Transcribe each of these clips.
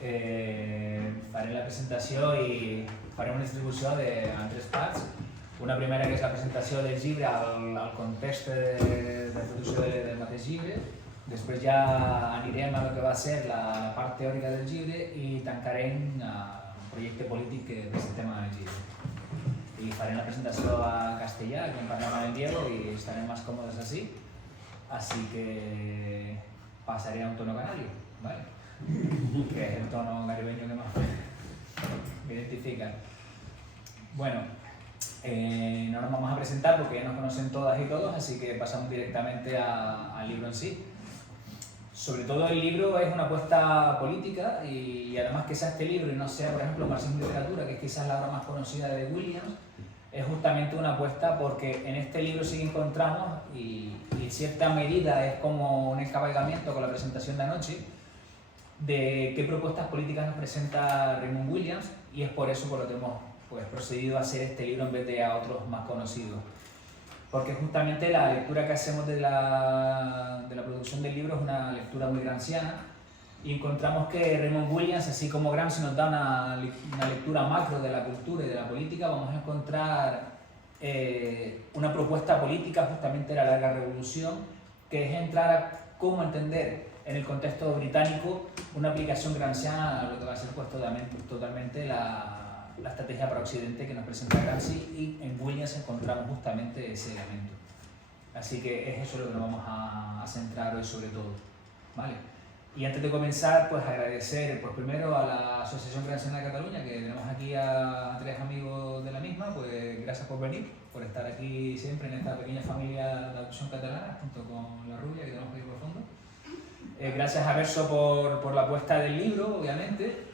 Faré la presentació i farem una distribució en 3 parts. Una primera que és la presentació del llibre al context de producció del mateix llibre. Després ja anirem a lo que va ser la part teòrica del llibre i tancarem un projecte polític d'aquest tema del llibre. Y faré la presentación a castellà, que parlará en Diego y estaré más cómodos así. Así que pasaré a un tono canario, ¿vale? Que es el tono caribeño que más me identifica. Bueno, no nos vamos a presentar porque ya nos conocen todas y todos, así que pasamos directamente al libro en sí. Sobre todo el libro es una apuesta política y además que sea este libro y no sea, por ejemplo, Marxismo y Literatura, que es quizás la obra más conocida de Williams, es justamente una apuesta porque en este libro sí que encontramos, y en cierta medida es como un encabalgamiento con la presentación de anoche, de qué propuestas políticas nos presenta Raymond Williams, y es por eso por lo que hemos procedido a hacer este libro en vez de a otros más conocidos. Porque justamente la lectura que hacemos de la producción del libro es una lectura muy gramsciana y encontramos que Raymond Williams, así como Gramsci nos da una lectura macro de la cultura y de la política, vamos a encontrar una propuesta política justamente de la larga revolución, que es entrar a cómo entender en el contexto británico una aplicación gramsciana a lo que va a ser pues, totalmente la estrategia para Occidente que nos presenta Gramsci, y en Williams encontramos justamente ese elemento. Así que es eso lo que nos vamos a centrar hoy sobre todo, ¿vale? Y antes de comenzar, pues agradecer pues, primero a la Asociación Gramsciana de Cataluña, que tenemos aquí a 3 amigos de la misma, pues gracias por venir, por estar aquí siempre en esta pequeña familia de la opción catalana, junto con la rubia que tenemos aquí por fondo. Gracias a Verso por la apuesta del libro, obviamente.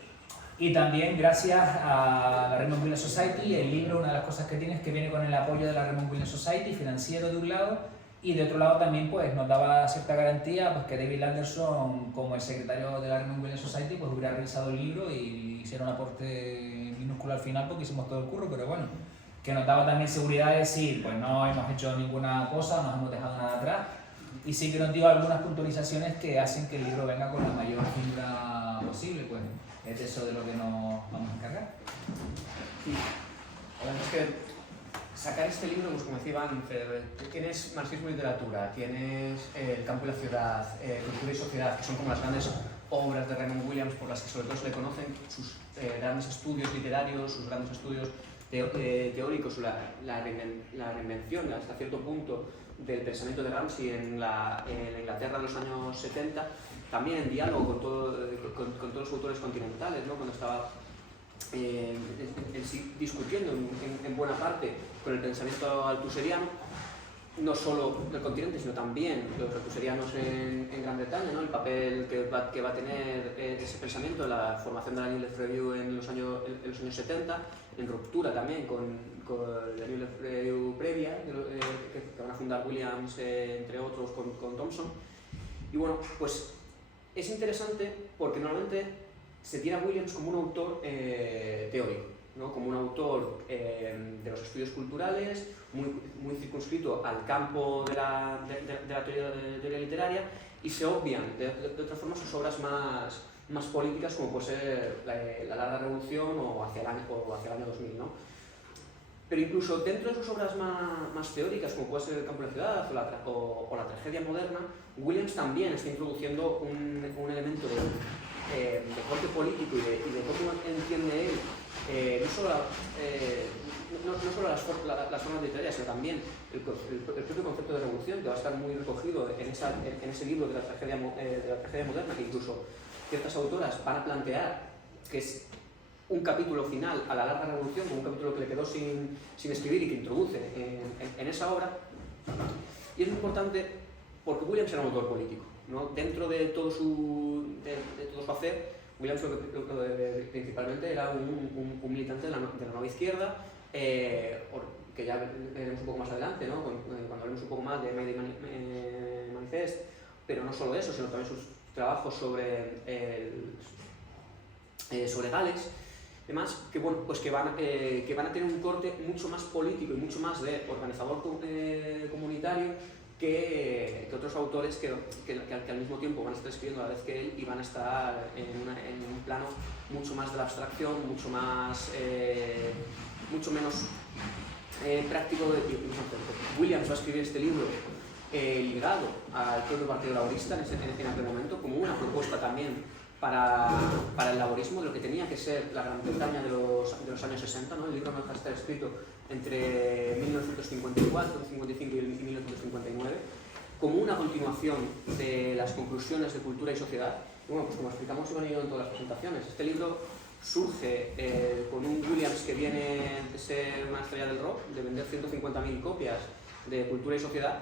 Y también gracias a la Raymond Williams Society. El libro, una de las cosas que tiene es que viene con el apoyo de la Raymond Williams Society, financiero de un lado, y de otro lado también pues, nos daba cierta garantía pues, que David Anderson, como el secretario de la Raymond Williams Society, pues, hubiera revisado el libro y hiciera un aporte minúsculo al final porque hicimos todo el curro, pero bueno, que nos daba también seguridad de decir, pues no hemos hecho ninguna cosa, no nos hemos dejado nada atrás, y sí que nos dio algunas puntualizaciones que hacen que el libro venga con la mayor figura posible, pues es eso de lo que nos vamos a encargar. Sí. Además es que sacar este libro, pues como decía Iván, tienes Marxismo y Literatura, tienes El campo y la ciudad, Cultura y sociedad, que son como las grandes obras de Raymond Williams por las que sobre todo se le conocen, sus grandes estudios literarios, sus grandes estudios teóricos, la reinvención hasta cierto punto del pensamiento de Gramsci en la Inglaterra de los años 70, también en diálogo con todos los autores continentales, ¿no? Cuando estaba discutiendo en buena parte con el pensamiento altuseriano, no solo del continente, sino también los altuserianos en Gran Bretaña, ¿no? El papel que va a tener ese pensamiento en la formación de la New Left Review en los años 70, en ruptura también con la New Left Review previa, que van a fundar Williams, entre otros, con Thompson. Y bueno, pues es interesante porque normalmente se tiene a Williams como un autor teórico, ¿no? Como un autor de los estudios culturales, muy circunscrito al campo de la teoría literaria, y se obvian de otra forma sus obras más políticas, como puede ser la larga revolución o hacia el año 2000, ¿no? Pero incluso dentro de sus obras más teóricas, como puede ser El campo de la ciudad o la tragedia moderna, Williams también está introduciendo un elemento de corte político y de cómo entiende él no solo las formas literarias, sino también el propio concepto de revolución, que va a estar muy recogido en ese libro de la tragedia moderna, que incluso ciertas autoras van a plantear que es un capítulo final a la larga revolución, como un capítulo que le quedó sin escribir y que introduce en esa obra. Y es muy importante porque Williams era un autor político, ¿no? Dentro de todo su hacer, Williams principalmente era un militante de la nueva izquierda, que ya veremos un poco más adelante, ¿no? Cuando hablemos un poco más de May Day Manifest, pero no solo eso, sino también sus trabajos sobre Gales, además que, bueno, pues que van a tener un corte mucho más político y mucho más de organizador comunitario que otros autores que al mismo tiempo van a estar escribiendo a la vez que él y van a estar en un plano mucho más de la abstracción, mucho menos práctico. Williams va a escribir este libro ligado al propio Partido Laborista en aquel momento, como una propuesta también para el laborismo de lo que tenía que ser la Gran Bretaña de los años 60, ¿no? El libro no deja de estar escrito entre 1954, 55 y 1959, como una continuación de las conclusiones de Cultura y Sociedad. Bueno, pues como explicamos y van a ir en todas las presentaciones, este libro surge con un Williams que viene de ser una estrella del rock, de vender 150.000 copias de Cultura y Sociedad,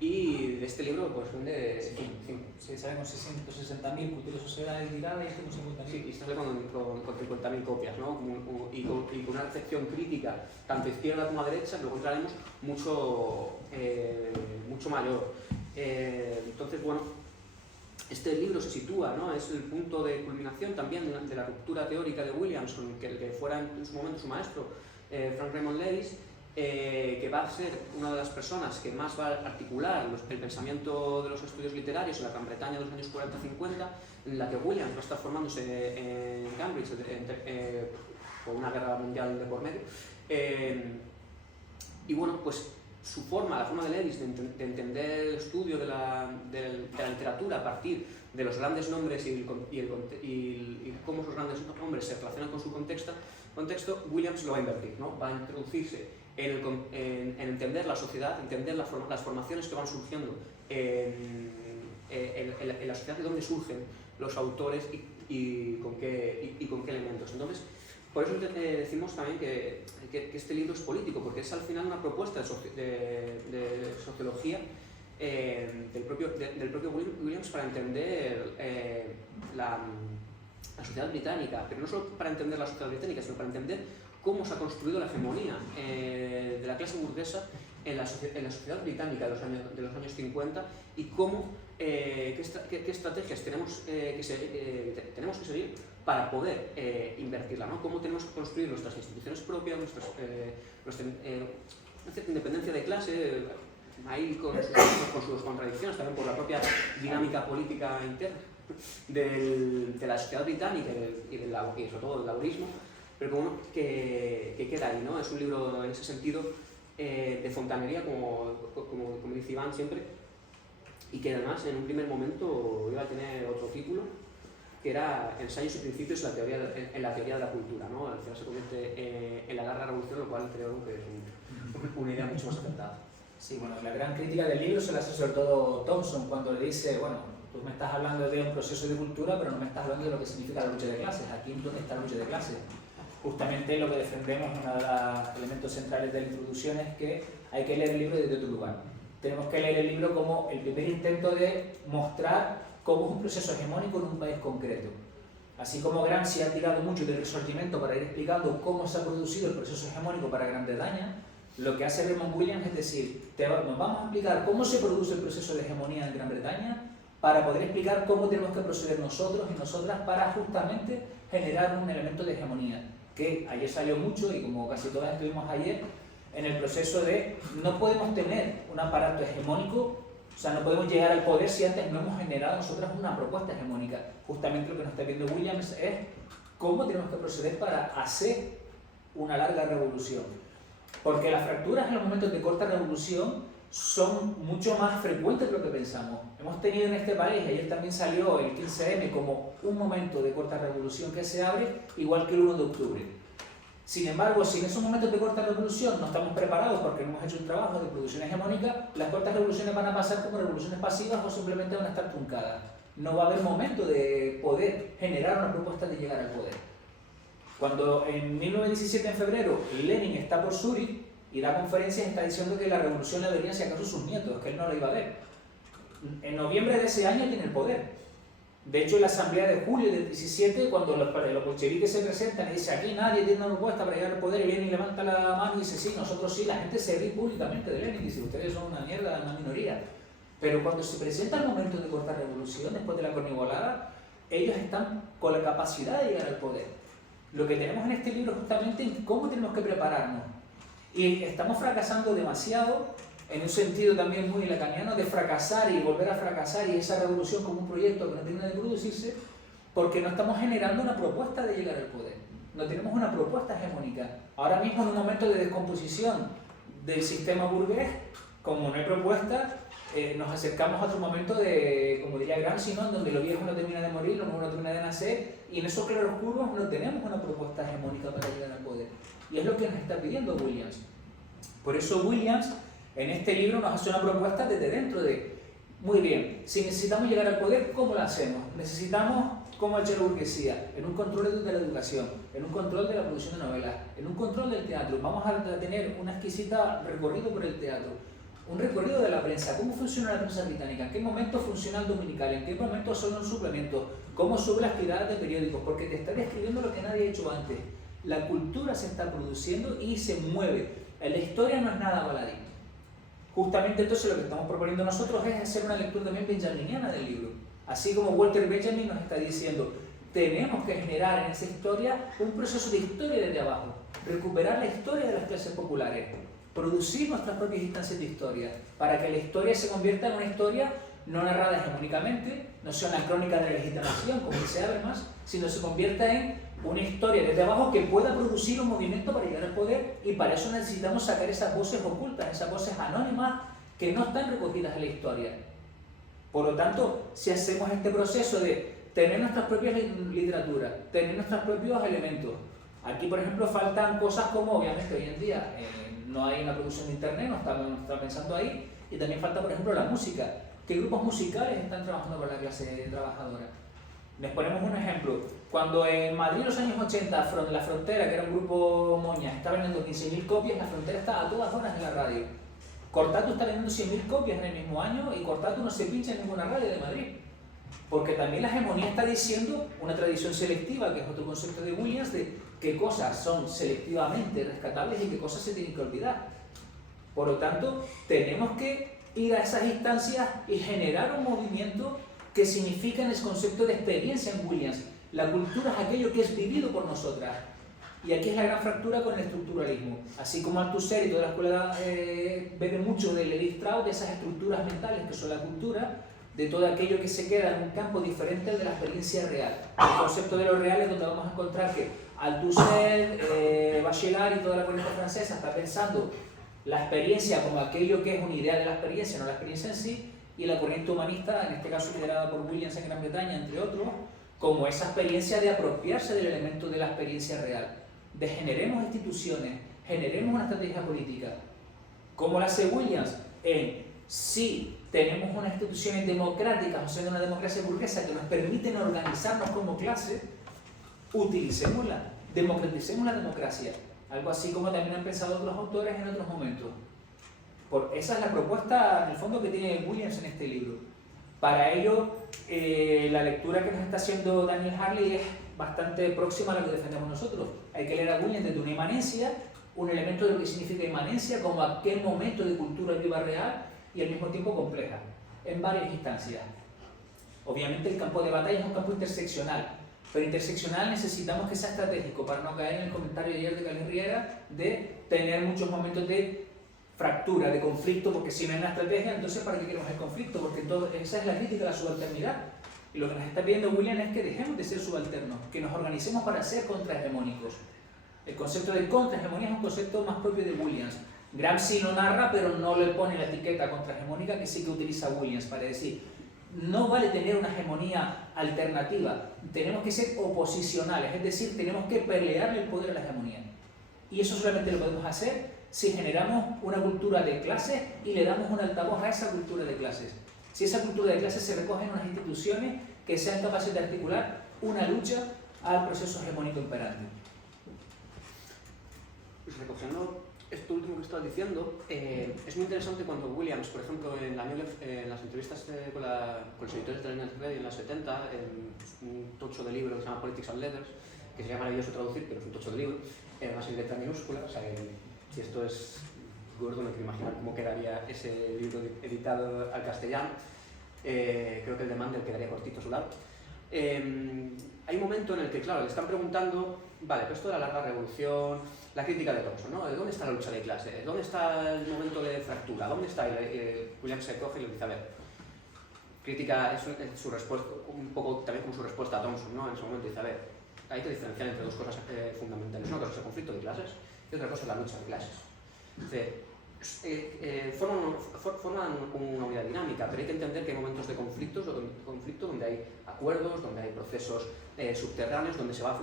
y de este libro pues vende... Sí, sabemos 660.000, Cultura y Sociedad editada y 150.000. Sí, y sale con 50.000 copias, ¿no? Y con una recepción crítica, tanto izquierda como a derecha, que luego entraremos, mucho mayor. Entonces, bueno, este libro se sitúa, ¿no? Es el punto de culminación también de la ruptura teórica de Williams, con el que fuera en su momento su maestro, Frank Raymond Lewis, que va a ser una de las personas que más va a articular el pensamiento de los estudios literarios en la Gran Bretaña de los años 40-50, en la que Williams va a estar formándose en Cambridge por una guerra mundial de por medio. Y bueno, pues la forma de Lewis de entender el estudio de la literatura a partir de los grandes nombres y cómo esos grandes nombres se relacionan con su contexto, Williams lo va a invertir, ¿no? Va a introducirse en entender la sociedad, entender las formaciones que van surgiendo en la sociedad, de dónde surgen los autores y con qué elementos. Entonces, por eso decimos también que este libro es político, porque es al final una propuesta de sociología del propio Williams para entender la sociedad británica, pero no solo para entender la sociedad británica, sino para entender cómo se ha construido la hegemonía de la clase burguesa en la sociedad británica de los años 50 y qué estrategias tenemos que seguir para poder invertirla, ¿no? Cómo tenemos que construir nuestras instituciones propias, nuestra independencia de clase, ahí con sus contradicciones, también por la propia dinámica política interna de la sociedad británica y sobre todo del laborismo, pero bueno, que queda ahí, ¿no? Es un libro en ese sentido de fontanería, como dice Iván siempre, y que además en un primer momento iba a tener otro título, que era Ensayos y Principios en la teoría de la cultura, ¿no? Al final se convierte en la larga revolución, lo cual creo que es una idea mucho más acertada. Sí, bueno, la gran crítica del libro se la hace sobre todo Thompson cuando le dice, bueno, tú me estás hablando de un proceso de cultura, pero no me estás hablando de lo que significa la lucha de clases. Aquí ¿dónde está la lucha de clases? Justamente lo que defendemos, uno de los elementos centrales de la introducción, es que hay que leer el libro desde otro lugar. Tenemos que leer el libro como el primer intento de mostrar cómo es un proceso hegemónico en un país concreto. Así como Gramsci ha tirado mucho del Risorgimento para ir explicando cómo se ha producido el proceso hegemónico para Gran Bretaña, lo que hace Raymond Williams es decir, nos vamos a explicar cómo se produce el proceso de hegemonía en Gran Bretaña para poder explicar cómo tenemos que proceder nosotros y nosotras para justamente generar un elemento de hegemonía, que ayer salió mucho y como casi todas estuvimos ayer, en el proceso de no podemos tener un aparato hegemónico, o sea, no podemos llegar al poder si antes no hemos generado nosotras una propuesta hegemónica. Justamente lo que nos está viendo Williams es cómo tenemos que proceder para hacer una larga revolución. Porque las fracturas en los momentos de corta revolución son mucho más frecuentes de lo que pensamos. Hemos tenido en este país, ayer también salió el 15M como un momento de corta revolución que se abre, igual que el 1 de octubre. Sin embargo, si en esos momentos de corta revolución no estamos preparados porque no hemos hecho un trabajo de producción hegemónica, las cortas revoluciones van a pasar como revoluciones pasivas o simplemente van a estar truncadas. No va a haber momento de poder generar una propuesta de llegar al poder. Cuando en 1917, en febrero, Lenin está por Zúrich y da conferencias, está diciendo que la revolución la verían si acaso sus nietos, que él no la iba a ver. En noviembre de ese año tiene el poder. De hecho, en la asamblea de julio del 17, cuando los bolcheviques se presentan y dicen aquí nadie tiene una propuesta para llegar al poder, y Lenin levanta la mano y dice sí, nosotros sí, la gente se ríe públicamente de Lenin, dice ustedes son una mierda, una minoría. Pero cuando se presenta el momento de cortar revolución, después de la cornigolada, ellos están con la capacidad de llegar al poder. Lo que tenemos en este libro es justamente cómo tenemos que prepararnos. Y estamos fracasando demasiado en un sentido también muy lacaniano de fracasar y volver a fracasar, y esa revolución como un proyecto que no termina de producirse, porque no estamos generando una propuesta de llegar al poder, no tenemos una propuesta hegemónica. Ahora mismo, en un momento de descomposición del sistema burgués, como no hay propuesta, nos acercamos a otro momento de, como diría Gramsci, ¿no?, donde lo viejo no termina de morir, lo nuevo no termina de nacer, y en esos claroscuros no tenemos una propuesta hegemónica para llegar al poder. Y es lo que nos está pidiendo Williams. Por eso Williams, en este libro, nos hace una propuesta desde dentro de, muy bien, si necesitamos llegar al poder, ¿cómo lo hacemos? Necesitamos, como ha hecho la burguesía, en un control de la educación, en un control de la producción de novelas, en un control del teatro. Vamos a tener un exquisito recorrido por el teatro, un recorrido de la prensa, cómo funciona la prensa británica, en qué momento funciona el dominical, en qué momento son un suplemento, cómo suben las tiradas de periódicos, porque te está describiendo lo que nadie ha hecho antes. La cultura se está produciendo y se mueve. La historia no es nada baladí. Justamente entonces lo que estamos proponiendo nosotros es hacer una lectura también benjaminiana del libro. Así como Walter Benjamin nos está diciendo, tenemos que generar en esa historia un proceso de historia desde abajo, recuperar la historia de las clases populares, producir nuestras propias instancias de historia, para que la historia se convierta en una historia no narrada hegemónicamente, no sea una crónica de la legitimación, como dice Habermas, sino se convierta en una historia desde abajo que pueda producir un movimiento para llegar al poder, y para eso necesitamos sacar esas voces ocultas, esas voces anónimas que no están recogidas en la historia. Por lo tanto, si hacemos este proceso de tener nuestras propias literaturas, tener nuestros propios elementos, aquí por ejemplo faltan cosas como, obviamente hoy en día no hay una producción de internet, no estamos pensando ahí, y también falta por ejemplo la música. ¿Qué grupos musicales están trabajando con la clase trabajadora? Les ponemos un ejemplo. Cuando en Madrid en los años 80, La Frontera, que era un grupo moña, está vendiendo 15.000 copias, La Frontera está a todas horas en la radio. Cortatu está vendiendo 100.000 copias en el mismo año, y Cortatu no se pincha en ninguna radio de Madrid. Porque también la hegemonía está diciendo una tradición selectiva, que es otro concepto de Williams, de qué cosas son selectivamente rescatables y qué cosas se tienen que olvidar. Por lo tanto, tenemos que ir a esas instancias y generar un movimiento que significa en el concepto de experiencia en Williams. La cultura es aquello que es vivido por nosotras. Y aquí es la gran fractura con el estructuralismo. Así como Althusser y toda la escuela bebe mucho de Levi Strauss, de esas estructuras mentales que son la cultura, de todo aquello que se queda en un campo diferente al de la experiencia real. El concepto de lo real es donde vamos a encontrar que Althusser, Bachelard y toda la corriente francesa está pensando la experiencia como aquello que es un ideal de la experiencia, no la experiencia en sí, y la corriente humanista, en este caso liderada por Williams en Gran Bretaña, entre otros, como esa experiencia de apropiarse del elemento de la experiencia real, de generemos instituciones, generemos una estrategia política. ¿Cómo la hace Williams? Si tenemos unas instituciones democráticas, o sea, una democracia burguesa que nos permiten organizarnos como clase, utilicémosla, democraticemos la democracia. Algo así como también han pensado otros autores en otros momentos. Esa es la propuesta, en el fondo, que tiene Williams en este libro. Para ello, la lectura que nos está haciendo Daniel Harley es bastante próxima a lo que defendemos nosotros. Hay que leer a Williams desde una inmanencia, un elemento de lo que significa inmanencia, como aquel momento de cultura viva real y al mismo tiempo compleja, en varias instancias. Obviamente el campo de batalla es un campo interseccional, pero interseccional necesitamos que sea estratégico para no caer en el comentario de ayer de Carlos Riera de tener muchos momentos de fractura, de conflicto, porque si no hay una estrategia, entonces ¿para qué queremos el conflicto? Porque esa es la crítica de la subalternidad. Y lo que nos está pidiendo William es que dejemos de ser subalternos, que nos organicemos para ser contrahegemónicos. El concepto de contrahegemonía es un concepto más propio de Williams. Gramsci lo narra, pero no le pone la etiqueta contrahegemónica que sí que utiliza Williams para decir, no vale tener una hegemonía alternativa, tenemos que ser oposicionales, es decir, tenemos que pelearle el poder a la hegemonía. Y eso solamente lo podemos hacer si generamos una cultura de clases y le damos un altavoz a esa cultura de clases. Si esa cultura de clases se recoge en unas instituciones que sean capaces de articular una lucha al proceso hegemónico imperante. Pues recogiendo esto último que estás diciendo, es muy interesante cuando Williams, por ejemplo, en las entrevistas con los editores de la New Left Radio en los 70, en un tocho de libro que se llama Politics and Letters, que sería maravilloso traducir, pero es un tocho de libro, además en letra minúscula, o sea, si esto es gordo, no quiero imaginar cómo quedaría ese libro editado al castellano. Creo que el de Mandel quedaría cortito a su lado. hay un momento en el que, claro, le están preguntando, vale, pero esto de la larga revolución, la crítica de Thomson, ¿no? ¿Dónde está la lucha de clases? ¿Dónde está el momento de fractura? ¿Dónde está? Williams se coge y le dice, a ver, crítica es su respuesta, un poco también como su respuesta a Thomson, ¿no? En ese momento dice, a ver, hay que diferenciar entre dos cosas fundamentales. Una cosa es el conflicto de clases y otra cosa es la lucha de clases. Forman una unidad dinámica, pero hay que entender que hay momentos de conflicto donde hay acuerdos, donde hay procesos subterráneos, donde se va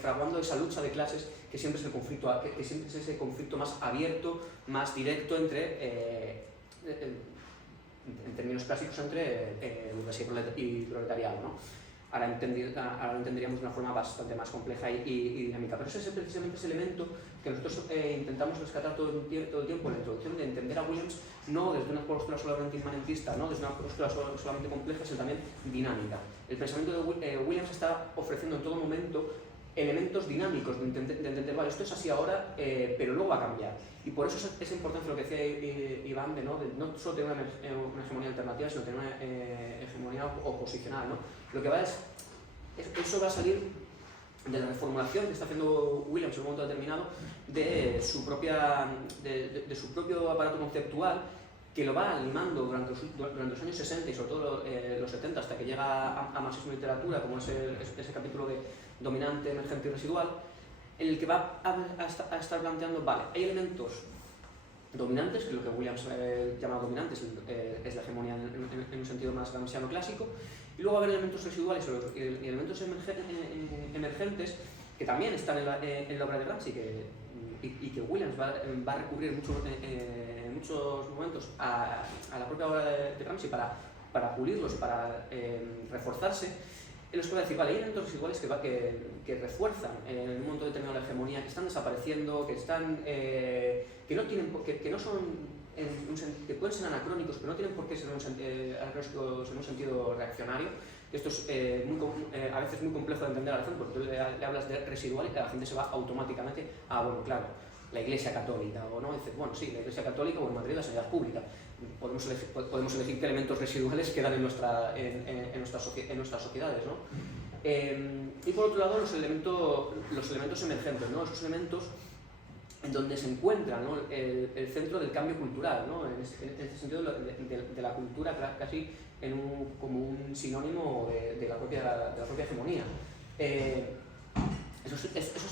fraguando esa lucha de clases que siempre es el conflicto, que siempre es ese conflicto más abierto, más directo entre, en términos clásicos, entre burguesía y proletariado, ¿no? Ahora lo entenderíamos de una forma bastante más compleja y dinámica. Pero ese es precisamente ese elemento que nosotros intentamos rescatar todo el tiempo en la introducción, de entender a Williams no desde una postura solamente inmanentista, no desde una postura solamente compleja, sino también dinámica. El pensamiento de Williams está ofreciendo en todo momento elementos dinámicos de entender, vale, esto es así ahora, pero luego va a cambiar. Y por eso es importante lo que decía Iván, de no solo tener una hegemonía alternativa, sino tener una hegemonía oposicional, ¿no? Lo que va eso va a salir de la reformulación que está haciendo Williams en un momento determinado de su propio aparato conceptual, que lo va limando durante los años 60 y sobre todo los 70, hasta que llega a marxismo y literatura, como es ese capítulo de dominante, emergente y residual, en el que va a estar planteando, vale, hay elementos dominantes, que es lo que Williams llama dominantes, es la hegemonía en un sentido más gramsciano clásico, y luego va a haber elementos residuales y elementos emergentes que también están en la obra de Gramsci y que Williams va a recurrir en muchos momentos a la propia obra de Gramsci para pulirlos, para reforzarse, en los que va a decir, vale, hay elementos residuales que refuerzan en un momento determinado la hegemonía, que están desapareciendo, que no son que pueden ser anacrónicos, pero no tienen por qué ser anacrónicos en un sentido reaccionario. Esto es a veces muy complejo de entender a la gente, porque tú le hablas de residual y la gente se va automáticamente a, bueno, claro, la Iglesia Católica, o no, dice, bueno, sí, la Iglesia Católica o en Madrid la sanidad pública. Podemos elegir qué elementos residuales quedan en nuestras sociedades, ¿no? Y por otro lado, los elementos emergentes, ¿no? Esos elementos en donde se encuentra, ¿no? el centro del cambio cultural, ¿no? En este sentido de la cultura casi como un sinónimo de la propia hegemonía. Esos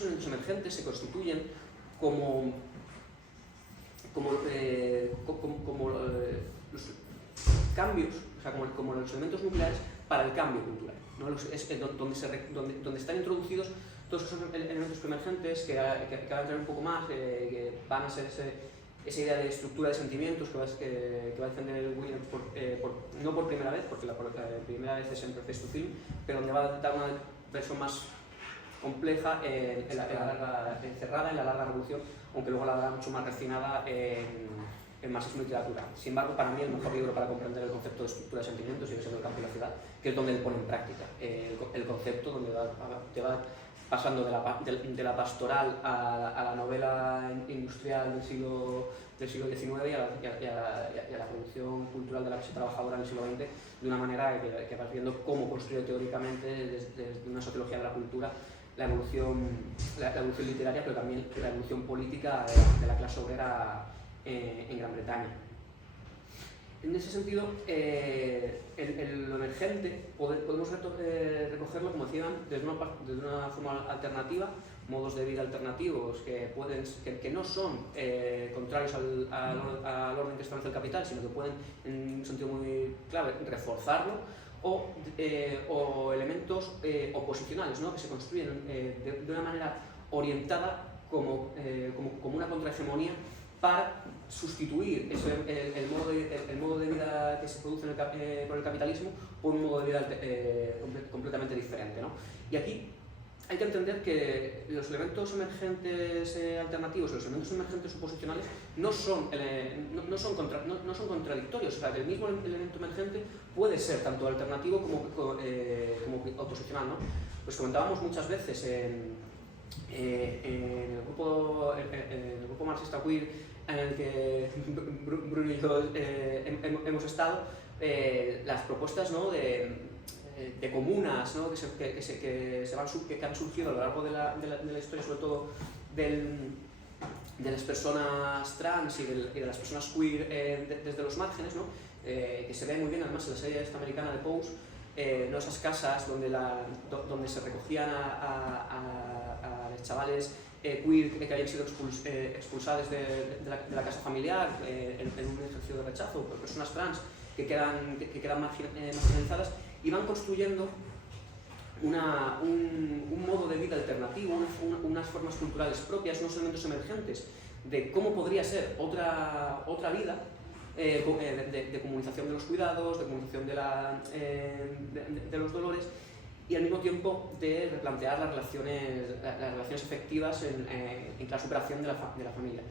elementos emergentes se constituyen como los cambios, o sea, como los elementos nucleares para el cambio cultural, ¿no? Donde están introducidos todos esos elementos emergentes que van a entrar un poco más, que van a ser esa idea de estructura de sentimientos que va a defender Williams no por primera vez, porque la primera vez es en Preface to Film, pero donde va a dar una versión más compleja, encerrada en la larga revolución, aunque luego la dará mucho más refinada en marxismo y literatura. Sin embargo, para mí el mejor libro para comprender el concepto de estructura de sentimientos sigue siendo El campo y la ciudad, que es donde él pone en práctica el concepto, donde te va pasando de la pastoral a la novela industrial del siglo XIX y a la producción cultural de la clase trabajadora en el siglo XX, de una manera que vas viendo cómo construye teóricamente desde una sociología de la cultura la evolución literaria, pero también la evolución política de la clase obrera en Gran Bretaña. En ese sentido, lo emergente podemos recogerlo, como decían, desde una forma alternativa, modos de vida alternativos que no son contrarios al orden que establece el capital, sino que pueden, en un sentido muy clave, reforzarlo, o elementos oposicionales, ¿no? Que se construyen de una manera orientada como una contrahegemonía para sustituir el modo de vida que se produce por el capitalismo por un modo de vida completamente diferente, ¿no? Y aquí hay que entender que los elementos emergentes alternativos, los elementos emergentes oposicionales no son contradictorios. O sea, que el mismo elemento emergente puede ser tanto alternativo como oposicional, ¿no? Pues comentábamos muchas veces en el grupo marxista queer en el que Bruno y yo hemos estado, las propuestas, ¿no? de comunas, ¿no? que han surgido a lo largo de la historia, sobre todo de las personas trans y de las personas queer desde los márgenes, ¿no? Que se ve muy bien además en la serie esta americana de Pose, ¿no? Esas casas donde se recogían a los chavales queer que habían sido expulsados de la casa familiar en un ejercicio de rechazo por personas trans que quedan marginalizadas, y van construyendo un modo de vida alternativo, unas formas culturales propias, unos elementos emergentes de cómo podría ser otra vida de comunicación de los cuidados, de comunicación de los dolores, y al mismo tiempo de replantear las relaciones efectivas en la superación de la familia.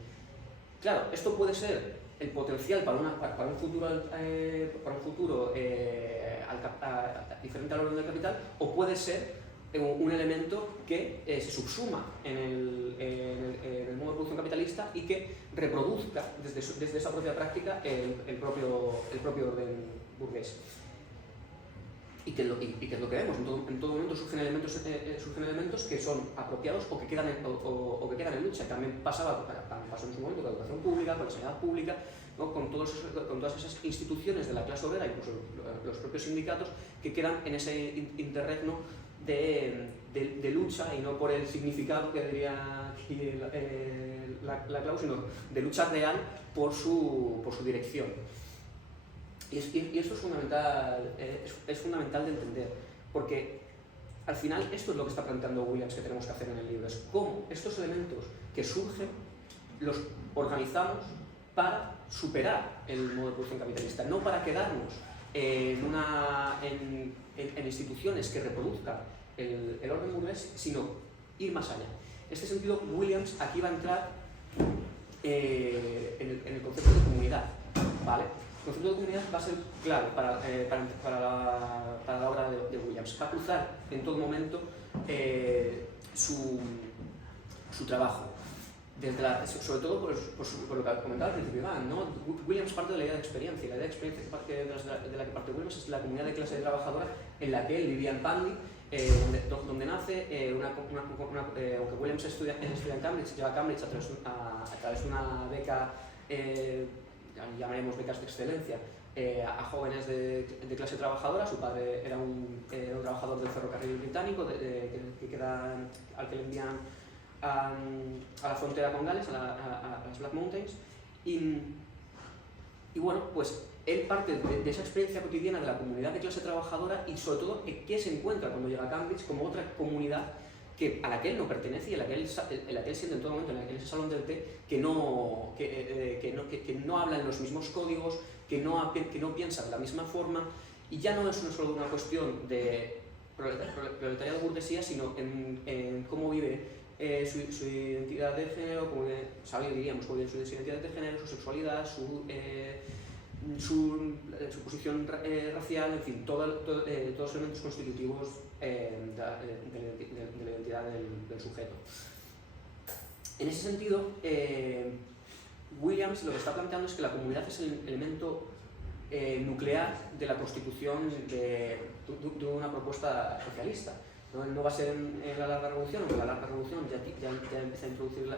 Claro, esto puede ser el potencial para un futuro diferente al orden del capital, o puede ser un elemento que se subsuma en el modo de producción capitalista y que reproduzca desde esa propia práctica el propio orden burgués. ¿Y qué es lo que vemos? En todo momento surgen elementos que son apropiados o que quedan en lucha. También pasó en su momento con la educación pública, con la sanidad pública, ¿no? con todas esas instituciones de la clase obrera, incluso los propios sindicatos, que quedan en ese interregno de lucha, y no por el significado que diría aquí la Clau, sino de lucha real por su dirección. Y esto es fundamental de entender, porque al final esto es lo que está planteando Williams que tenemos que hacer en el libro, es cómo estos elementos que surgen los organizamos para superar el modo de producción capitalista, no para quedarnos en instituciones que reproduzcan el orden burgués, sino ir más allá. En este sentido, Williams aquí va a entrar en el concepto de comunidad, ¿vale? El concepto de comunidad va a ser clave para la obra de Williams. Va a cruzar en todo momento su trabajo, sobre todo por lo que comentaba al principio Iván, ¿no? Williams parte de la idea de experiencia, y la idea de experiencia de la que parte Williams es la comunidad de clase trabajadora en la que él vivía en Putney, donde nace, aunque Williams estudia en Cambridge, llega a Cambridge a través de una beca, llamaremos becas de excelencia, a jóvenes de clase trabajadora. Su padre era un trabajador del ferrocarril británico al que le envían a la frontera con Gales, a las Black Mountains, y bueno, pues él parte de esa experiencia cotidiana de la comunidad de clase trabajadora, y sobre todo qué se encuentra cuando llega a Cambridge como otra comunidad a la que él no pertenece y en la que él siente en todo momento, en la que él es el salón del té, que no hablan los mismos códigos, que no piensa de la misma forma, y ya no es solo una cuestión de proletariado burguesía, sino en cómo vive su identidad de género, cómo vive su identidad de género, su sexualidad, su posición racial, en fin, todos los elementos constitutivos de la identidad del sujeto. En ese sentido, Williams lo que está planteando es que la comunidad es el elemento nuclear de la constitución de una propuesta socialista. No va a ser en la larga revolución, aunque la larga revolución ya empieza a introducir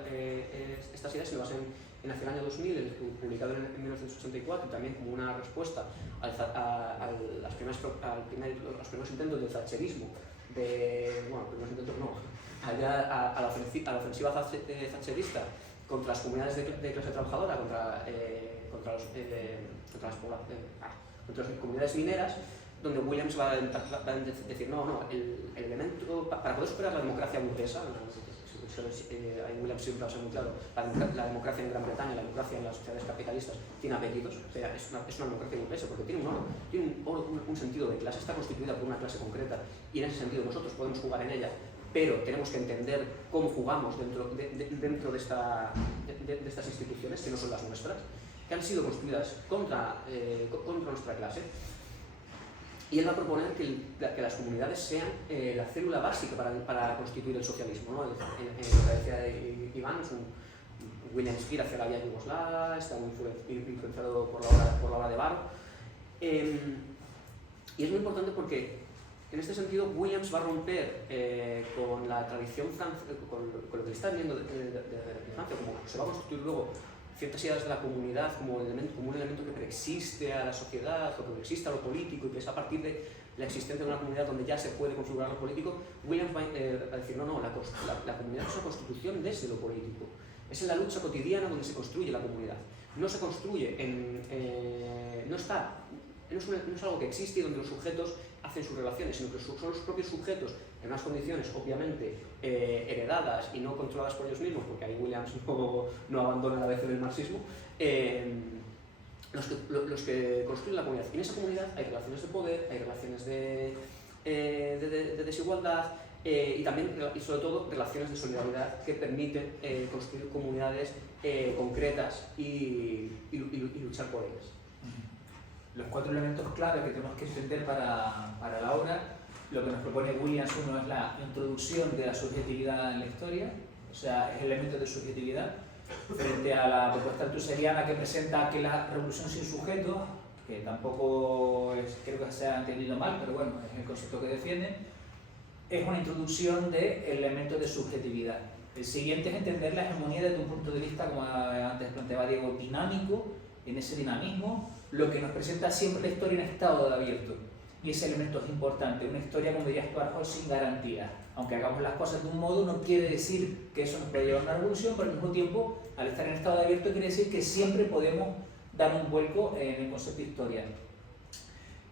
estas ideas, sino va a ser hacia el año 2000, publicado en 1984, y también como una respuesta a los primeros intentos del thatcherismo, a la ofensiva thatcherista contra las comunidades de clase trabajadora, contra las comunidades mineras, donde Williams va a decir, el elemento, para poder superar la democracia burguesa, Williams siempre va a ser muy claro, la democracia en Gran Bretaña, la democracia en las sociedades capitalistas tiene apellidos, o sea, es una democracia burguesa porque tiene un sentido de clase, está constituida por una clase concreta, y en ese sentido nosotros podemos jugar en ella, pero tenemos que entender cómo jugamos dentro de estas instituciones, que no son las nuestras, que han sido construidas contra nuestra clase. Y él va a proponer que las comunidades sean la célula básica para constituir el socialismo, ¿no? Lo que decía Iván, William Spear hacia la vía yugoslava, está muy influenciado por la obra de Barr. Y es muy importante porque En este sentido, Williams va a romper con la tradición con lo que está viendo de Francia, como se va a constituir luego ciertas ideas de la comunidad como un elemento que preexiste a la sociedad o que preexiste a lo político y que es a partir de la existencia de una comunidad donde ya se puede configurar lo político. Williams va a decir, no, la comunidad es una constitución desde lo político. Es en la lucha cotidiana donde se construye la comunidad. No se construye no es algo que existe y donde los sujetos hacen sus relaciones, sino que son los propios sujetos, en unas condiciones obviamente heredadas y no controladas por ellos mismos, porque ahí Williams no abandona la vez del marxismo, los que construyen la comunidad. Y en esa comunidad hay relaciones de poder, hay relaciones de desigualdad y también, y sobre todo, relaciones de solidaridad que permiten construir comunidades concretas y luchar por ellas. Los 4 elementos clave que tenemos que entender para la obra, lo que nos propone Williams, uno es la introducción de la subjetividad en la historia, o sea, es el elemento de subjetividad, frente a la propuesta althuseriana que presenta que la revolución sin sujeto, que tampoco creo que se ha entendido mal, pero bueno, es el concepto que defienden, es una introducción de elementos de subjetividad. El siguiente es entender la hegemonía desde un punto de vista, como antes planteaba Diego, dinámico. En ese dinamismo, lo que nos presenta siempre la historia en estado de abierto. Y ese elemento es importante, una historia como diría Stuart sin garantía. Aunque hagamos las cosas de un modo, no quiere decir que eso nos puede llevar a una revolución, pero al mismo tiempo, al estar en estado de abierto, quiere decir que siempre podemos dar un vuelco en el concepto de historia.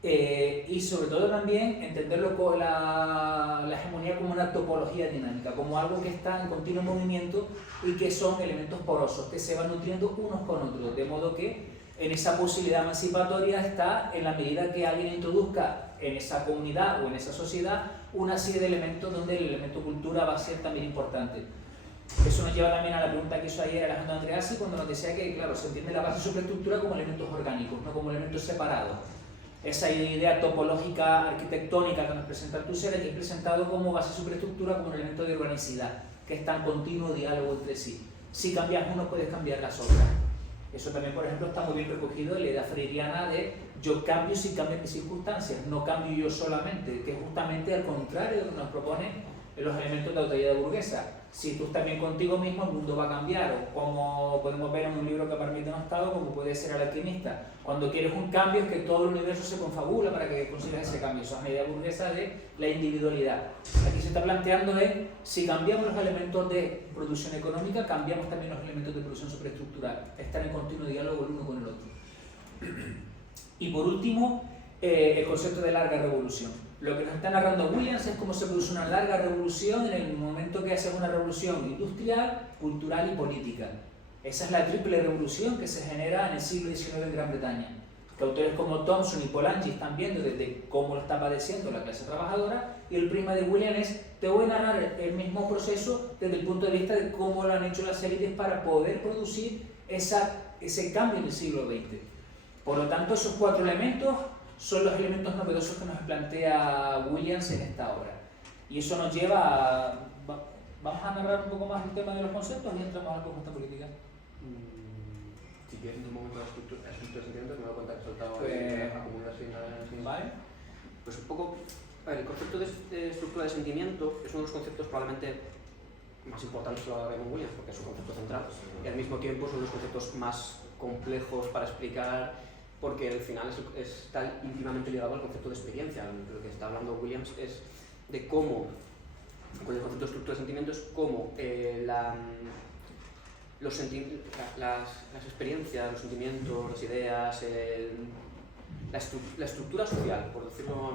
Y sobre todo también entenderlo con la hegemonía como una topología dinámica, como algo que está en continuo movimiento y que son elementos porosos, que se van nutriendo unos con otros, de modo que en esa posibilidad emancipatoria está en la medida que alguien introduzca en esa comunidad o en esa sociedad una serie de elementos donde el elemento cultura va a ser también importante. Eso nos lleva también a la pregunta que hizo ayer Alejandro Andreassi cuando nos decía que, claro, se entiende la base superestructura como elementos orgánicos, no como elementos separados. Esa idea topológica arquitectónica que nos presenta Althusser es presentado como base superestructura, como un elemento de organicidad, que está en continuo diálogo entre sí. Si cambias uno, puedes cambiar las otras. Eso también, por ejemplo, está muy bien recogido en la idea freiriana de yo cambio si cambian mis circunstancias, no cambio yo solamente, que es justamente al contrario de lo que nos proponen los elementos de autoridad burguesa. Si tú estás bien contigo mismo, el mundo va a cambiar, o como podemos ver en un libro que permite un estado, como puede ser El alquimista. Cuando quieres un cambio es que todo el universo se confabula para que consigas ese cambio. Esa es una idea burguesa de la individualidad. Aquí se está planteando si cambiamos los elementos de producción económica, cambiamos también los elementos de producción superestructural. Estar en continuo diálogo el uno con el otro. Y por último, el concepto de larga revolución. Lo que nos está narrando Williams es cómo se produce una larga revolución en el momento que hace una revolución industrial, cultural y política. Esa es la triple revolución que se genera en el siglo XIX en Gran Bretaña, que autores como Thompson y Polanyi están viendo desde cómo lo está padeciendo la clase trabajadora, y el prisma de Williams es, te voy a narrar el mismo proceso desde el punto de vista de cómo lo han hecho las élites para poder producir ese cambio en el siglo XX. Por lo tanto, esos 4 elementos son los elementos novedosos que nos plantea Williams en esta obra. Y eso nos lleva a... Vamos a narrar un poco más el tema de los conceptos y entramos a la propuesta política. Si quieres en un momento de estructura de sentimientos, me doy cuenta que he soltado la comunidad sin... Vale. Pues un poco... A ver, el concepto de estructura de sentimiento es uno de los conceptos probablemente más importantes que lo de Raymond Williams, porque es un concepto central. Y al mismo tiempo son los conceptos más complejos para explicar, porque al final está íntimamente ligado al concepto de experiencia. Lo que está hablando Williams es de cómo, con el concepto de estructura de sentimientos, cómo las experiencias, los sentimientos, las ideas, la estructura social, por decirlo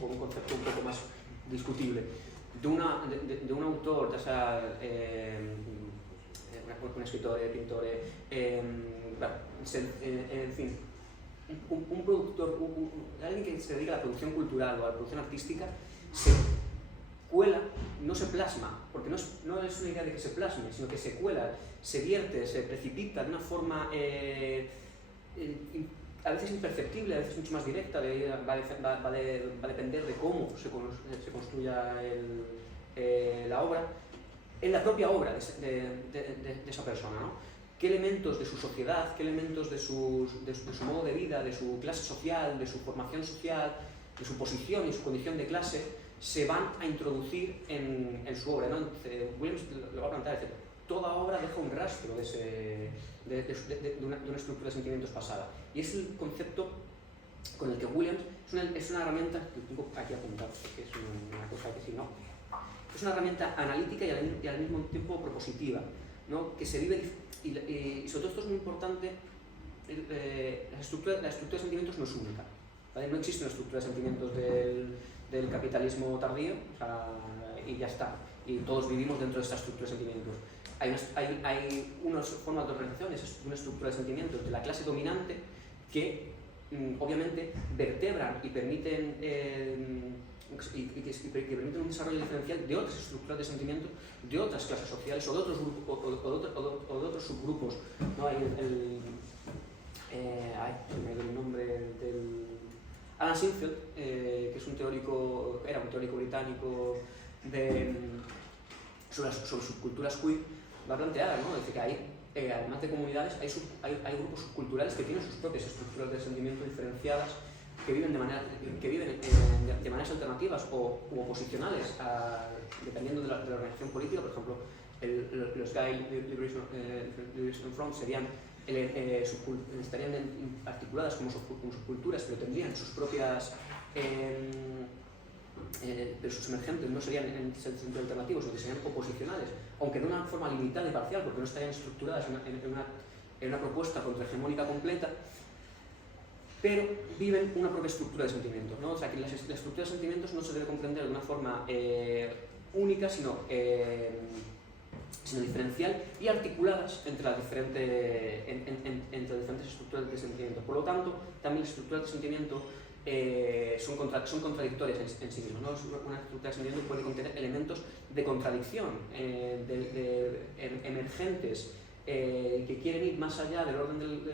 con un concepto un poco más discutible, de un autor, ya sea un escritor, pintor, en fin, un productor, alguien que se dedica a la producción cultural o a la producción artística, se cuela, no se plasma, porque no es una idea de que se plasme, sino que se cuela, se vierte, se precipita de una forma a veces imperceptible, a veces mucho más directa, va a depender de cómo se construya la obra, en la propia obra de esa persona, ¿no? ¿Qué elementos de su sociedad, qué elementos de su modo de vida, de su clase social, de su formación social, su posición y su condición de clase se van a introducir en su obra, ¿no? Williams lo va a plantear, dice, toda obra deja un rastro de una estructura de sentimientos pasada. Y es el concepto con el que Williams es una herramienta, que tengo aquí apuntado, que es una cosa que si no, es una herramienta analítica y al mismo tiempo propositiva, ¿no? Que se vive, y sobre todo esto es muy importante, la estructura de sentimientos no es única, ¿vale? No existe una estructura de sentimientos del capitalismo tardío, o sea, y ya está, y todos vivimos dentro de esta estructura de sentimientos. Hay unas formas de organización, es una estructura de sentimientos de la clase dominante que obviamente vertebran y permiten que permiten un desarrollo diferencial de otras estructuras de sentimientos de otras clases sociales o de otros grupos o de otros subgrupos, ¿no? Hay me dio el nombre del Alan Sinfield, que es era un teórico británico sobre subculturas queer, va a plantear, ¿no? Dice que hay, además de comunidades, hay grupos subculturales que tienen sus propias estructuras de sentimiento diferenciadas, que viven de maneras alternativas o oposicionales, dependiendo de la organización política. Por ejemplo, los Gay Liberation Front estarían articuladas como subculturas, pero tendrían sus propias, pero sus emergentes no serían en sentido alternativos, sino que serían oposicionales, aunque de una forma limitada y parcial, porque no estarían estructuradas en una propuesta contrahegemónica completa, pero viven una propia estructura de sentimientos, ¿no? O sea, que la estructura de sentimientos no se debe comprender de una forma única, sino diferencial y articuladas entre las diferentes estructuras de sentimiento. Por lo tanto, también las estructuras de sentimiento son contradictorias en sí mismas, ¿no? Una estructura de sentimiento puede contener elementos de contradicción, emergentes, que quieren ir más allá del orden del modo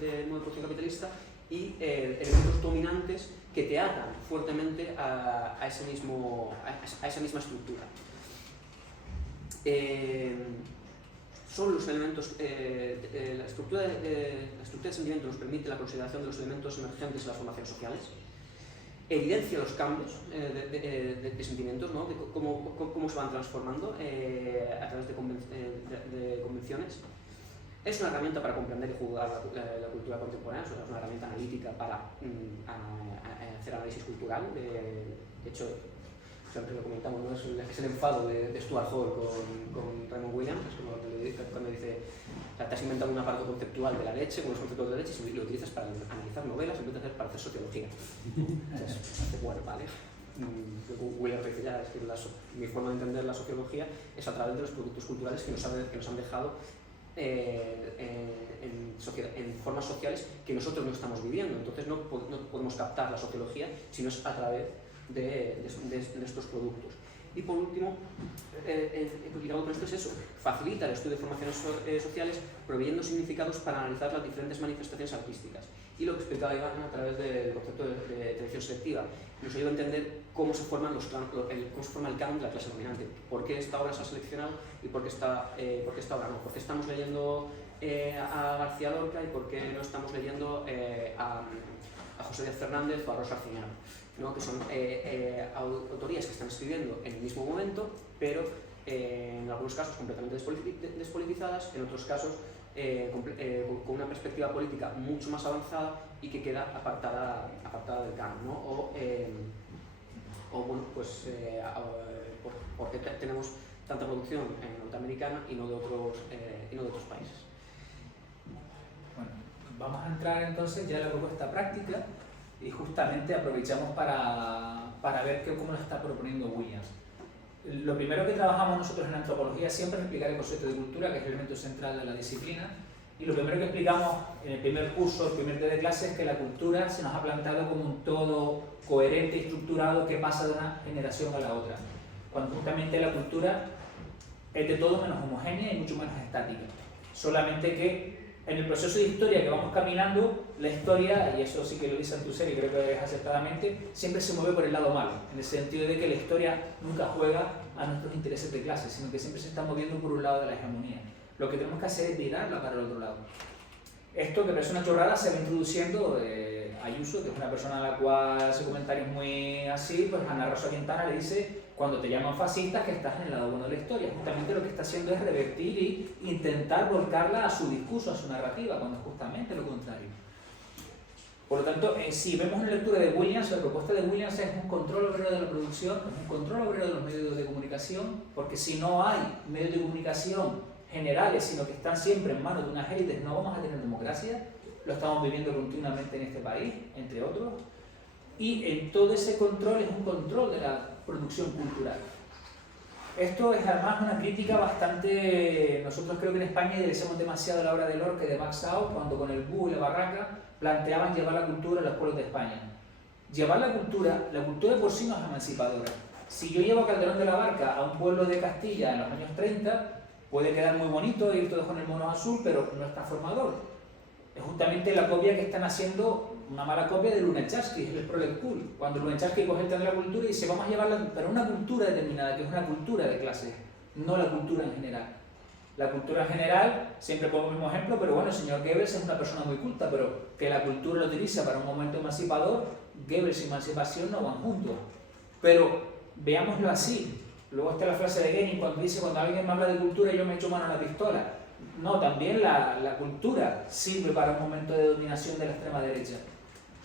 de producción capitalista y elementos dominantes que te atan fuertemente a esa misma estructura. Son los elementos, la estructura de sentimiento nos permite la consideración de los elementos emergentes en las formaciones sociales, evidencia los cambios de sentimientos, ¿no? De cómo se van transformando a través de convenciones. Es una herramienta para comprender y juzgar la cultura contemporánea, es una herramienta analítica para hacer análisis cultural. De hecho, siempre lo comentamos, ¿no? Es el enfado de Stuart Hall con Raymond Williams, es como cuando dice, o sea, te has inventado un aparato conceptual de la leche, con los conceptos de leche, y lo utilizas para analizar novelas en vez de para hacer sociología. Entonces, bueno, vale. Williams dice, ya, es que mi forma de entender la sociología es a través de los productos culturales que nos han dejado en formas sociales que nosotros no estamos viviendo. Entonces no podemos captar la sociología si no es a través de estos productos. Y por último, ligado con esto es eso, facilita el estudio de formaciones sociales proveyendo significados para analizar las diferentes manifestaciones artísticas. Y lo que explicaba Iván a través del concepto de tradición selectiva nos ayuda a entender cómo se forma el canon de la clase dominante, por qué esta obra se ha seleccionado y por qué esta obra no, por qué estamos leyendo a García Lorca y por qué no estamos leyendo a José Díaz Fernández o a Rosa Arciñano, ¿no? Que son autorías que están escribiendo en el mismo momento, pero en algunos casos completamente despolitizadas, en otros casos con una perspectiva política mucho más avanzada y que queda apartada del canon, ¿no? O bueno, pues porque tenemos tanta producción norteamericana y no de otros países. Bueno, vamos a entrar entonces ya en la propuesta práctica y justamente aprovechamos para ver cómo lo está proponiendo Williams. Lo primero que trabajamos nosotros en antropología siempre es explicar el concepto de cultura, que es el elemento central de la disciplina, y lo primero que explicamos en el primer curso, el primer día de clase, es que la cultura se nos ha plantado como un todo coherente y estructurado que pasa de una generación a la otra, cuando justamente la cultura es de todo menos homogénea y mucho menos estática. Solamente que en el proceso de historia que vamos caminando, la historia, y eso sí que lo dice Althusser y creo que es acertadamente, siempre se mueve por el lado malo, en el sentido de que la historia nunca juega a nuestros intereses de clase, sino que siempre se está moviendo por un lado de la hegemonía. Lo que tenemos que hacer es virarla para el otro lado. Esto, que parece una chorrada, se va introduciendo Ayuso, que es una persona a la cual hace comentarios muy así, pues Ana Rosa Quintana le dice, cuando te llaman fascista, que estás en el lado bueno de la historia. Justamente lo que está haciendo es revertir y intentar volcarla a su discurso, a su narrativa, cuando es justamente lo contrario. Por lo tanto, si vemos una lectura de Williams, la propuesta de Williams es un control obrero de la producción, es un control obrero de los medios de comunicación, porque si no hay medios de comunicación generales, sino que están siempre en manos de unas élites, no vamos a tener democracia. Lo estamos viviendo continuamente en este país, entre otros. Y en todo ese control es un control de la producción cultural. Esto es además una crítica bastante... Nosotros creo que en España idealizamos demasiado la obra de Lorca y de Max Schaub cuando con el búho y la barraca planteaban llevar la cultura a los pueblos de España. Llevar la cultura por sí no es emancipadora. Si yo llevo a Calderón de la Barca a un pueblo de Castilla en los años 30, puede quedar muy bonito ir todos con el mono azul, pero no es transformador. Es justamente la copia que están haciendo, una mala copia de Lunacharsky, el Prolet Cool. Cuando Lunacharsky coge el tema de la cultura y dice vamos a llevarla, pero una cultura determinada, que es una cultura de clase, no la cultura en general. La cultura en general, siempre pongo el mismo ejemplo, pero bueno, el señor Goebbels es una persona muy culta, pero que la cultura lo utiliza para un momento emancipador, Goebbels y emancipación no van juntos. Pero veámoslo así. Luego está la frase de Lenin cuando dice, cuando alguien me habla de cultura yo me echo mano a la pistola. No, también la cultura sirve para un momento de dominación de la extrema derecha.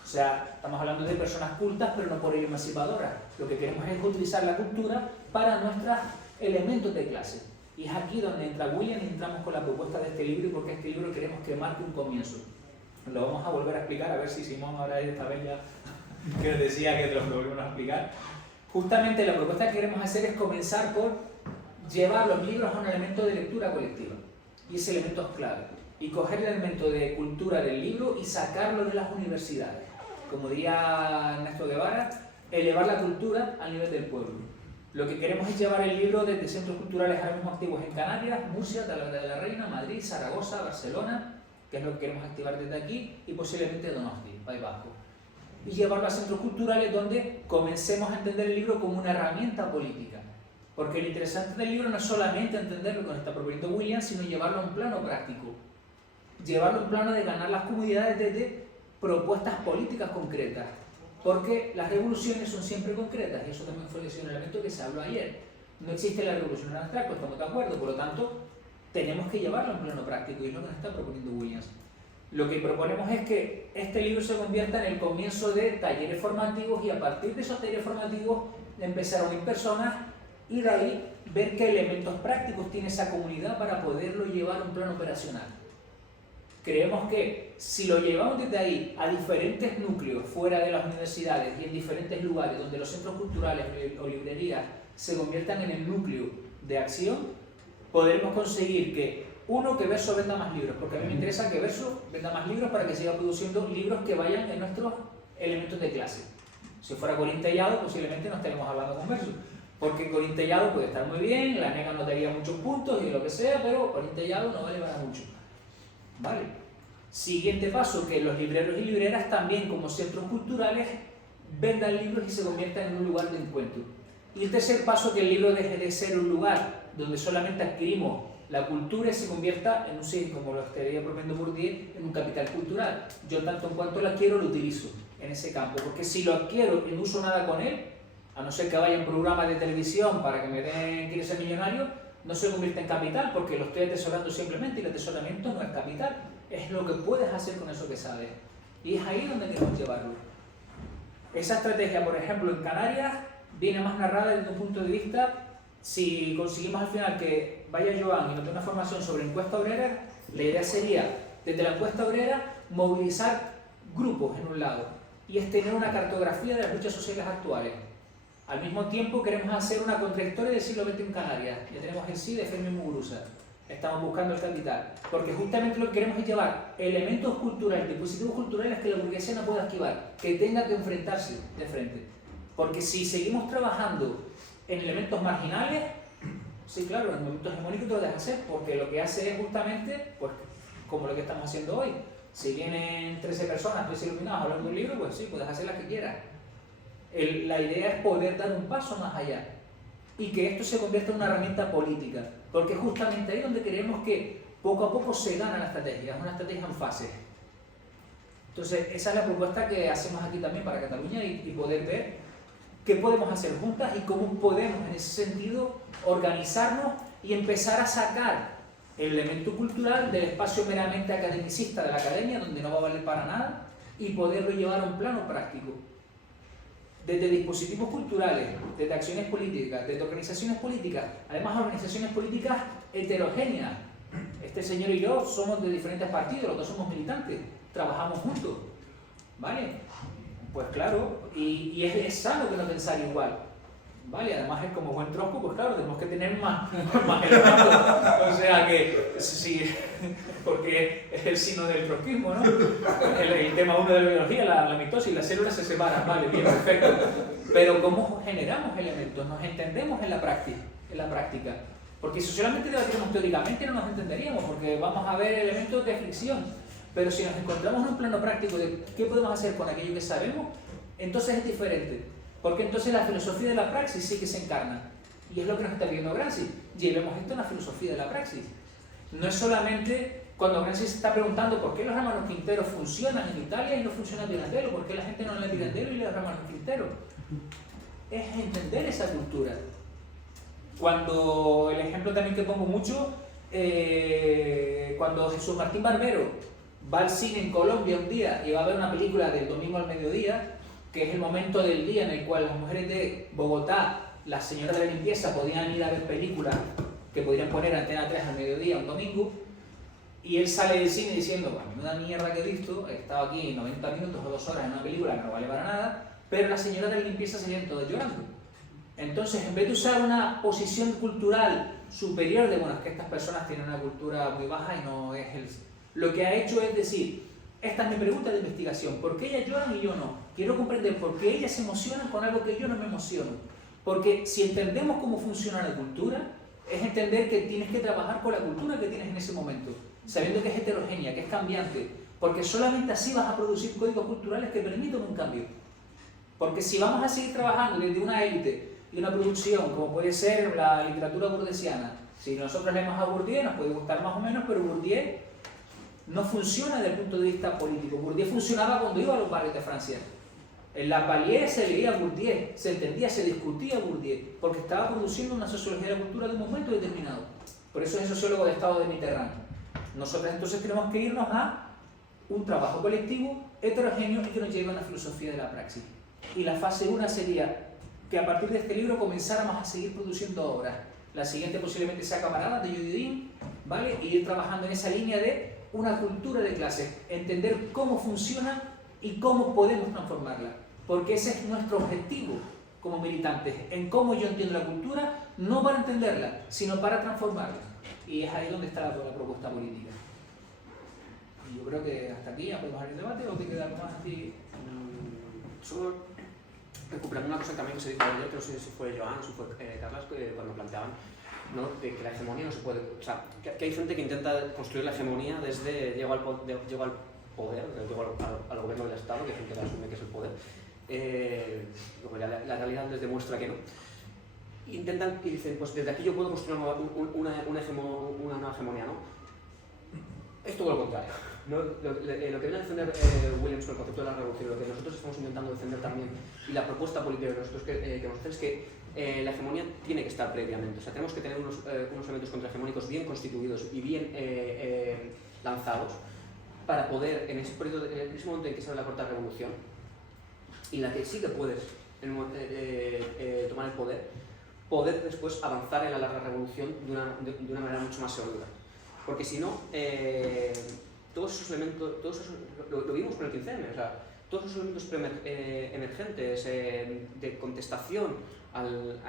O sea, estamos hablando de personas cultas, pero no por ello emancipadoras. Lo que queremos es utilizar la cultura para nuestros elementos de clase. Y es aquí donde entra William y entramos con la propuesta de este libro, porque este libro queremos que marque un comienzo. Lo vamos a volver a explicar, a ver si Simón ahora esta vez ya que nos decía que te lo volvemos a explicar. Justamente la propuesta que queremos hacer es comenzar por llevar los libros a un elemento de lectura colectiva. Y ese elemento es clave. Y coger el elemento de cultura del libro y sacarlo de las universidades. Como diría Ernesto Guevara, elevar la cultura al nivel del pueblo. Lo que queremos es llevar el libro desde centros culturales ahora mismo activos en Canarias, Murcia, Talavera de la Reina, Madrid, Zaragoza, Barcelona, que es lo que queremos activar desde aquí, y posiblemente Donosti, País Vasco. Y llevarlo a centros culturales donde comencemos a entender el libro como una herramienta política. Porque lo interesante del libro no es solamente entender lo que nos está proponiendo Williams, sino llevarlo a un plano práctico. Llevarlo a un plano de ganar las comunidades desde propuestas políticas concretas. Porque las revoluciones son siempre concretas, y eso también fue un elemento que se habló ayer. No existe la revolución en abstracto, estamos de acuerdo, por lo tanto, tenemos que llevarlo a un plano práctico, y es lo que nos está proponiendo Williams. Lo que proponemos es que este libro se convierta en el comienzo de talleres formativos, y a partir de esos talleres formativos empezar a unir personas, y de ahí ver qué elementos prácticos tiene esa comunidad para poderlo llevar a un plano operacional. Creemos que si lo llevamos desde ahí a diferentes núcleos fuera de las universidades y en diferentes lugares donde los centros culturales o librerías se conviertan en el núcleo de acción, podremos conseguir que Verso venda más libros, porque a mí me interesa que Verso venda más libros para que siga produciendo libros que vayan en nuestros elementos de clase. Si fuera Corín Tellado, posiblemente no estaríamos hablando con Verso, porque Corín Tellado puede estar muy bien, la nega nos daría muchos puntos y lo que sea, pero Corín Tellado no vale para mucho. ¿Vale? Siguiente paso, que los libreros y libreras también como centros culturales vendan libros y se conviertan en un lugar de encuentro. Y el tercer paso, que el libro deje de ser un lugar donde solamente adquirimos la cultura y se convierta en un, como lo estaría proponiendo Bourdieu, en un capital cultural. Yo tanto en cuanto lo adquiero lo utilizo en ese campo, porque si lo adquiero y no uso nada con él, a no ser que vaya a un programa de televisión para que me den quiere ser millonario, no se convierte en capital porque lo estoy atesorando simplemente, y el atesoramiento no es capital, es lo que puedes hacer con eso que sabes. Y es ahí donde queremos llevarlo. Esa estrategia, por ejemplo, en Canarias, viene más narrada desde un punto de vista, si conseguimos al final que vaya Joan y nos dé una formación sobre encuesta obrera, la idea sería, desde la encuesta obrera, movilizar grupos en un lado, y es tener una cartografía de las luchas sociales actuales. Al mismo tiempo queremos hacer una contrahistoria del siglo XX en Canarias. Ya tenemos el sí de Fermín Muguruza. Estamos buscando el capital. Porque justamente lo que queremos es llevar elementos culturales, dispositivos culturales que la burguesía no pueda esquivar, que tenga que enfrentarse de frente. Porque si seguimos trabajando en elementos marginales, sí, claro, en elementos hegemónicos lo dejas hacer, porque lo que hace es justamente, pues, como lo que estamos haciendo hoy. Si vienen 13 personas, 13 iluminados hablando de un libro, pues sí, puedes hacer las que quieras. La idea es poder dar un paso más allá y que esto se convierta en una herramienta política, porque justamente ahí es donde queremos que poco a poco se gana la estrategia, es una estrategia en fase. Entonces, esa es la propuesta que hacemos aquí también para Cataluña y poder ver qué podemos hacer juntas y cómo podemos, en ese sentido, organizarnos y empezar a sacar el elemento cultural del espacio meramente academicista de la academia, donde no va a valer para nada, y poderlo llevar a un plano práctico. Desde dispositivos culturales, desde acciones políticas, desde organizaciones políticas, además organizaciones políticas heterogéneas. Este señor y yo somos de diferentes partidos, los dos somos militantes, trabajamos juntos, ¿vale? Pues claro, y es sano que no pensar igual, ¿vale? Además es como buen tronco, pues claro, tenemos que tener más elementos, o sea que, sí, porque es el signo del trotskismo, ¿no? El tema 1 de la biología, la mitosis, las células se separan, vale, bien, perfecto. Pero ¿cómo generamos elementos? Nos entendemos en la práctica. Porque si solamente debatiéramos teóricamente no nos entenderíamos, porque vamos a ver elementos de fricción. Pero si nos encontramos en un plano práctico de qué podemos hacer con aquello que sabemos, entonces es diferente. Porque entonces la filosofía de la praxis sí que se encarna. Y es lo que nos está pidiendo Gramsci. Llevemos esto a una filosofía de la praxis. No es solamente cuando Gramsci se está preguntando por qué los hermanos Quintero funcionan en Italia y no funciona Pirandello, por qué la gente no lee Pirandello y lee los hermanos Quintero. Es entender esa cultura. Cuando el ejemplo también que pongo mucho, cuando Jesús Martín Barbero va al cine en Colombia un día y va a ver una película del domingo al mediodía, que es el momento del día en el cual las mujeres de Bogotá, las señoras de la limpieza, podían ir a ver películas que podrían poner Antena 3 al mediodía un domingo, y él sale del cine diciendo, bueno, menuda mierda que he visto, he estado aquí 90 minutos o 2 horas en una película que no vale para nada, pero las señoras de la limpieza salían todas llorando. Entonces, en vez de usar una posición cultural superior de, bueno, es que estas personas tienen una cultura muy baja y no es el... Lo que ha hecho es decir, esta es mi pregunta de investigación, ¿por qué ellas lloran y yo no? Quiero comprender por qué ellas se emocionan con algo que yo no me emociono. Porque si entendemos cómo funciona la cultura, es entender que tienes que trabajar con la cultura que tienes en ese momento, sabiendo que es heterogénea, que es cambiante, porque solamente así vas a producir códigos culturales que permitan un cambio. Porque si vamos a seguir trabajando desde una élite y una producción, como puede ser la literatura burdesiana, si nosotros leemos a Bourdieu, nos puede gustar más o menos, pero Bourdieu no funciona desde el punto de vista político. Bourdieu funcionaba cuando iba a los barrios de Francia. En la Palier se leía Bourdieu, se entendía, se discutía Bourdieu, porque estaba produciendo una sociología de la cultura de un momento determinado. Por eso es el sociólogo de Estado de Mitterrand. Nosotros entonces tenemos que irnos a un trabajo colectivo, heterogéneo y que nos lleve a una filosofía de la praxis. Y la fase 1 sería que a partir de este libro comenzáramos a seguir produciendo obras. La siguiente posiblemente sea Camaradas de Judy Dean, ¿vale? Y ir trabajando en esa línea de una cultura de clase, entender cómo funciona y cómo podemos transformarla, porque ese es nuestro objetivo como militantes, en cómo yo entiendo la cultura, no para entenderla, sino para transformarla. Y es ahí donde está la propuesta política. Y yo creo que hasta aquí ya podemos abrir el debate, o te queda algo más a ti. Solo recuperando una cosa también que se dijo ayer, que no sé si fue Joan o si fue Carlas, cuando planteaban, ¿no?, de que la hegemonía no se puede... O sea, que hay gente que intenta construir la hegemonía desde llego al poder, llego al gobierno del Estado, que hay gente que asume que es el poder. Luego ya la realidad les demuestra que no. Intentan y dicen, pues desde aquí yo puedo construir una nueva hegemonía, ¿no? Es todo lo contrario. ¿No? Lo que viene a defender Williams con el concepto de la revolución, lo que nosotros estamos intentando defender también, y la propuesta política que nosotros queremos hacer es que la hegemonía tiene que estar previamente. O sea, tenemos que tener unos elementos contrahegemónicos bien constituidos y bien lanzados para poder, en ese momento en que sale la cuarta revolución, y en la que sí que puedes tomar el poder después avanzar en la larga revolución de una manera mucho más segura. Porque si no, todos esos elementos, lo vimos con el 15M, o sea, todos esos elementos emergentes de contestación al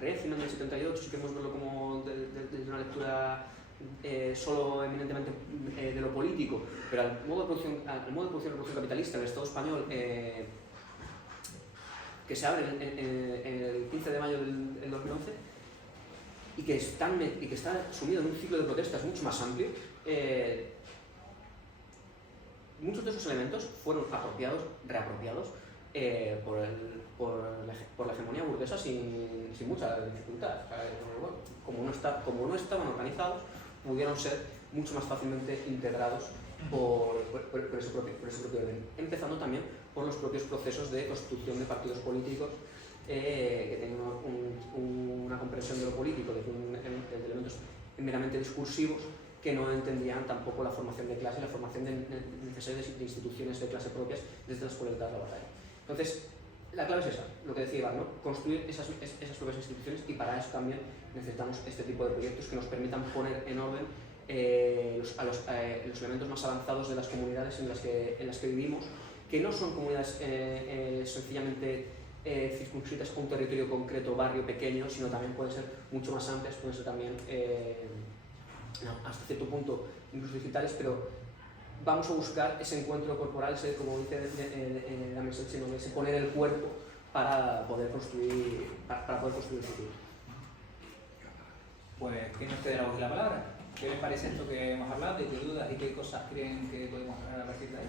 régimen del 78, si queremos verlo como desde una lectura solo eminentemente de lo político, pero al modo de producción de revolución capitalista del Estado español, que se abre el 15 de mayo del 2011, y que está sumido en un ciclo de protestas mucho más amplio. Muchos de esos elementos fueron reapropiados por la hegemonía burguesa sin mucha dificultad. O sea, como no estaban organizados, pudieron ser mucho más fácilmente integrados por ese propio orden. Empezando también por los propios procesos de constitución de partidos políticos que tengan una comprensión de lo político desde elementos meramente discursivos, que no entendían tampoco la formación de clase, la formación necesaria de instituciones de clase propias desde las colegiaturas laborales. Entonces, la clave es esa, lo que decía Iván, ¿no? Construir esas propias instituciones, y para eso también necesitamos este tipo de proyectos que nos permitan poner en orden los elementos más avanzados de las comunidades en las que vivimos, que no son comunidades sencillamente circunscritas a un territorio concreto, barrio pequeño, sino también pueden ser mucho más amplias, pueden ser también hasta cierto punto incluso digitales, pero vamos a buscar ese encuentro corporal, ese, como dice la mensaje, ese poner el cuerpo para poder construir el futuro. Pues, ¿quién nos cede la palabra? ¿Qué les parece esto que hemos hablado? ¿De qué dudas y qué cosas creen que podemos hablar a partir de ahí?